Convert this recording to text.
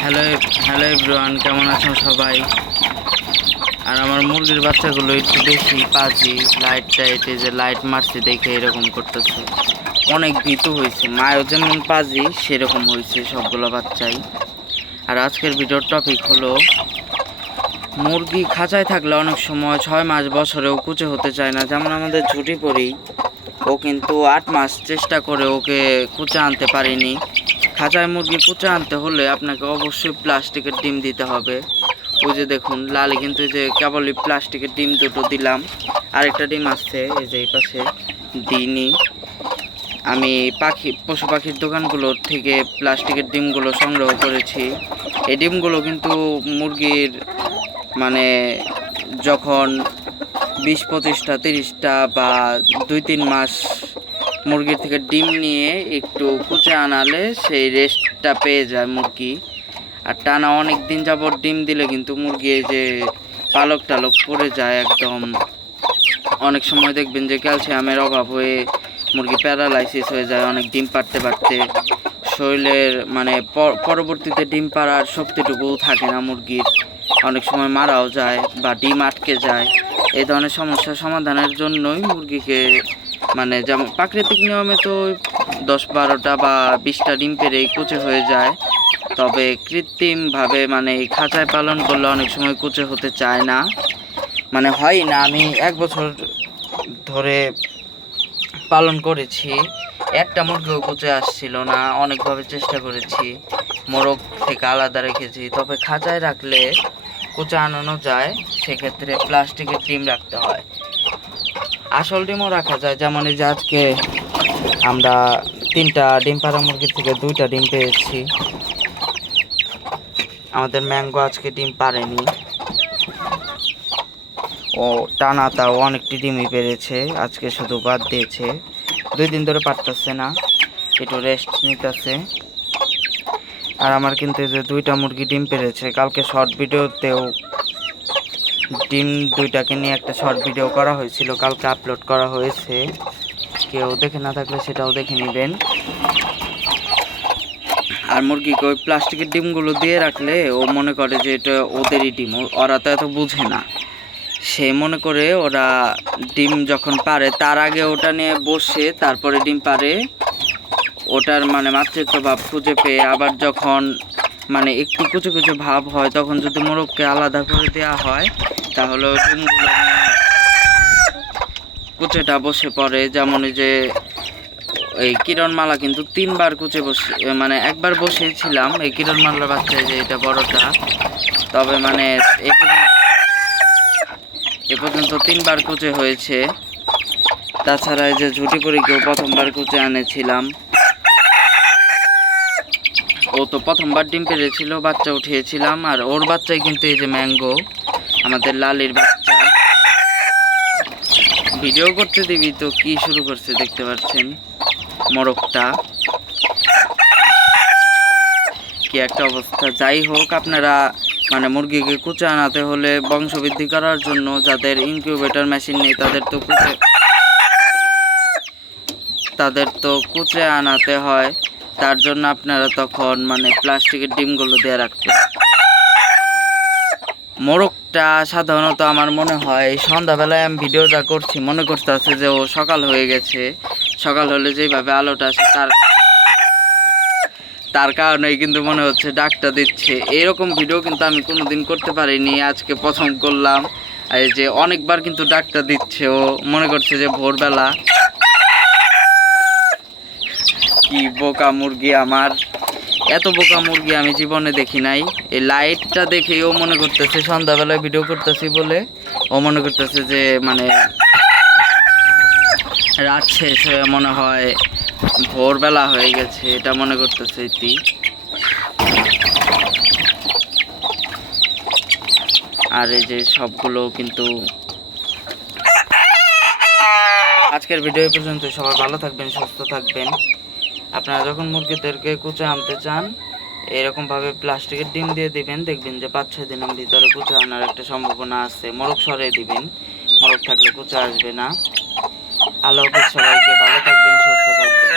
Hello hello everyone, কেমন আছেন সবাই? আর আমার মুরগির বাচ্চাগুলো একটু বেশি পাজি, লাইট মারছে দেখে এরকম করতেছে। অনেক ভীতু হয়েছে, মায়ও যেমন পাজি সেরকম হয়েছে সবগুলো বাচ্চাই। আর আজকের ভিডিওর টপিক হলো মুরগি খাঁচায় থাকলে অনেক সময় 6 মাস বছরেও কুচে হতে চায় না। যেমন আমাদের ঝুটি পড়ি, ও কিন্তু 8 মাস চেষ্টা করে ওকে কুচে আনতে পারিনি। খাঁচায় মুরগি কুচে আনতে হলে আপনাকে অবশ্যই প্লাস্টিকের ডিম দিতে হবে। ওই যে দেখুন লালি কিন্তু এই যে কেবলই প্লাস্টিকের ডিম দুটো দিলাম, আরেকটা ডিম আসছে এই যে এই পাশে দিইনি। আমি পশু পাখির দোকানগুলোর থেকে প্লাস্টিকের ডিমগুলো সংগ্রহ করেছি। এই ডিমগুলো কিন্তু মুরগির মানে যখন 20-25টা 30টা বা 2-3 মাস মুরগির থেকে ডিম নিয়ে একটু কুচে আনালে সেই রেস্টটা পেয়ে যায় মুরগি। আর টানা অনেক দিন যাবত ডিম দিলে কিন্তু মুরগি যে পালক টালক পড়ে যায় একদম। অনেক সময় দেখবেন যে ক্যালসিয়ামের অভাব হয়ে মুরগি প্যারালাইসিস হয়ে যায় অনেক ডিম পাড়তে পারতে। শরীরের মানে পরবর্তীতে ডিম পাড়ার শক্তিটুকুও থাকে না মুরগির, অনেক সময় মারাও যায় বা ডিম আটকে যায়। এই ধরনের সমস্যার সমাধানের জন্যই মুরগিকে মানে যেমন প্রাকৃতিক নিয়মে তো 10-12টা বা 20টা ডিম পেরেই কুচে হয়ে যায়, তবে কৃত্রিমভাবে মানে খাঁচায় পালন করলে অনেক সময় কুচে হতে চায় না, মানে হয় না। আমি 1 বছর ধরে পালন করেছি, একটা মুরগিও কুচে আসছিল না। অনেকভাবে চেষ্টা করেছি, মোরগ থেকে আলাদা রেখেছি, তবে খাঁচায় রাখলে কুচে আনানো যায়। সেক্ষেত্রে প্লাস্টিকের ডিম রাখতে হয়, আসল ডিমও রাখা যায়। যেমন এই যে আজকে আমরা 3টা ডিম পাড়া মুরগির থেকে 2টা ডিম পেয়েছি। আমাদের ম্যাঙ্গো আজকে ডিম পারেনি, ও টানা তাও অনেকটি ডিমই পেরেছে, আজকে শুধু বাদ দিয়েছে। 2 দিন ধরে পারতেছে না, একটু রেস্ট নিতেছে। আর আমার কিন্তু এই যে 2টা মুরগি ডিম পেরেছে। কালকে শর্ট ভিডিওতেও ডিম 2টাকে নিয়ে একটা শর্ট ভিডিও করা হয়েছিল, কালকে আপলোড করা হয়েছে, কেউ দেখে না থাকলে সেটাও দেখে নেবেন। আর মুরগিকে ওই প্লাস্টিকের ডিমগুলো দিয়ে রাখলে ও মনে করে যে এটা ওদেরই ডিম, ওরা তো এত বুঝে না। সে মনে করে ওরা ডিম যখন পারে তার আগে ওটা নিয়ে বসে তারপরে ডিম পারে, ওটার মানে মাতৃত্ব ভাব খুঁজে পেয়ে আবার যখন মানে একটু কুচু কুচু ভাব হয় তখন যদি মোরগকে আলাদা করে দেওয়া হয় তাহলে ওই ডিমগুলো কুচেটা বসে পড়ে। যেমন এই যে এই কিরণমালা কিন্তু 3বার কুচে বসে, মানে একবার বসেছিলাম এই কিরণমালার বাচ্চা, যে এটা বড়টা, তবে মানে এ পর্যন্ত 3বার কুচে হয়েছে। তাছাড়া এই যে ঝুটি করে কেউ প্রথমবার কুচে আনেছিলাম, ও তো প্রথমবার ডিম পেরেছিল, বাচ্চা উঠিয়েছিলাম। আর ওর বাচ্চাই কিন্তু এই যে ম্যাঙ্গো, আমাদের লালির বাচ্চা। ভিডিও করতে দিবি তো কি শুরু করছে দেখতে পাচ্ছেন মোরগটা, কি একটা অবস্থা। যাই হোক, আপনারা মানে মুরগিকে কুচে আনাতে হলে বংশবৃদ্ধি করার জন্য যাদের ইনকিউবেটর মেশিন নেই তাদের তো কুচে আনাতে হয়, তার জন্য আপনারা তখন মানে প্লাস্টিকের ডিমগুলো দিয়ে রাখবেন। মোরগটা সাধারণত আমার মনে হয় সন্ধ্যাবেলায় আমি ভিডিওটা করছি, মনে করতে আছে যে ও সকাল হয়ে গেছে। সকাল হলে যেভাবে আলোটা আসে তার কারণেই কিন্তু মনে হচ্ছে ডাকটা দিচ্ছে। এরকম ভিডিও কিন্তু আমি কোনোদিন করতে পারিনি, আজকে প্রথম করলাম। আর এই যে অনেকবার কিন্তু ডাকটা দিচ্ছে, ও মনে করছে যে ভোরবেলা। কি বোকা মুরগি আমার, এত বোকা মুরগি আমি জীবনে দেখি নাই। এই লাইটটা দেখেই ও মনে করতেছে সন্ধ্যাবেলায় ভিডিও করতেছি বলে, ও মনে করতেছে যে মানে রাত শেষ হয়ে মনে হয় ভোরবেলা হয়ে গেছে, এটা মনে করতেছে এটি। আর এই যে সবগুলো কিন্তু আজকের ভিডিও পর্যন্ত। সবাই ভালো থাকবেন, সুস্থ থাকবেন। আপনারা যখন মুরগিদেরকে কুচে আনতে চান এরকমভাবে প্লাস্টিকের ডিম দিয়ে দিবেন, দেখবেন যে 5-6 দিনের ভিতরে কুচে আনার একটা সম্ভাবনা আছে। মোরগ সরিয়ে দিবেন, মোরগ থাকলে কুচে আসবে না। আল্লাহ হাফেজ, সবাইকে ভালো থাকবেন, সুস্থ থাকবেন।